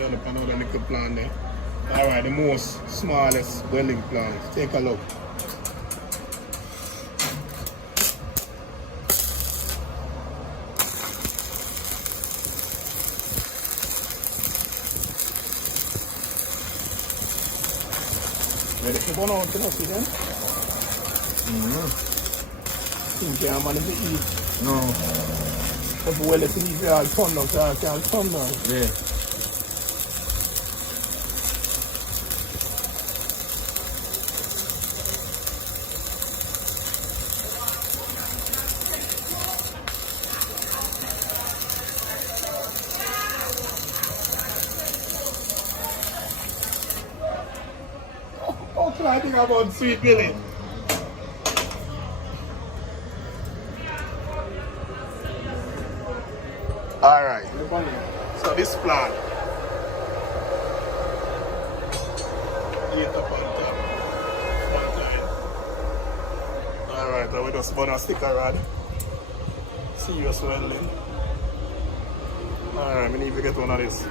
you look at another little plan there. Alright, the most smallest welding plan. Take a look. Ready to burn out, you know, see them? Think you manage to eat. No. If you well, if you eat, I'll turn down, so I can't turn down. Yeah. How can I think about sweet Billy? Alright, so this plan, 8 up on top, one time. Alright, we just burn a sticker rod. See you welding. Alright, we need to get one of this.